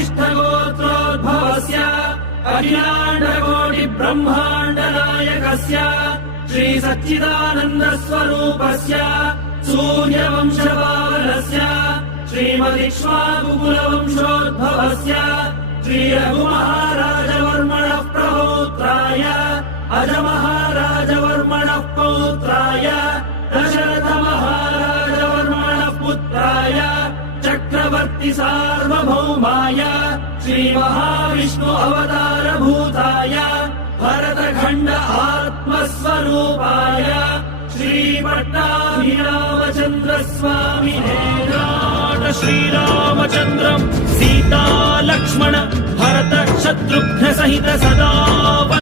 वसिष्ठगोत्रोद्भवस्य अखिलाण्डकोटिब्रह्माण्डनायकस्य श्रीसच्चिदानन्दस्वरूपस्य सूर्यवंशपावनस्य श्रीमदिक्ष्वाकुकुलवंशोद्भवस्य श्रीरघुमहाराजवर्मणः प्रपौत्राय अजमहाराजवर्मणः पौत्राय दशरथमहाराजवर्मणः पुत्राय चक्रवर्ति सार्वभौमाय श्रीमहाविष्णु अवतारभूताय भरतखण्ड आत्मस्वरूपाय श्रीपट्टाभिरामचन्द्रस्वामिने श्रीरामचन्द्रम् सीता लक्ष्मण भरत शत्रुघ्न सहित सदा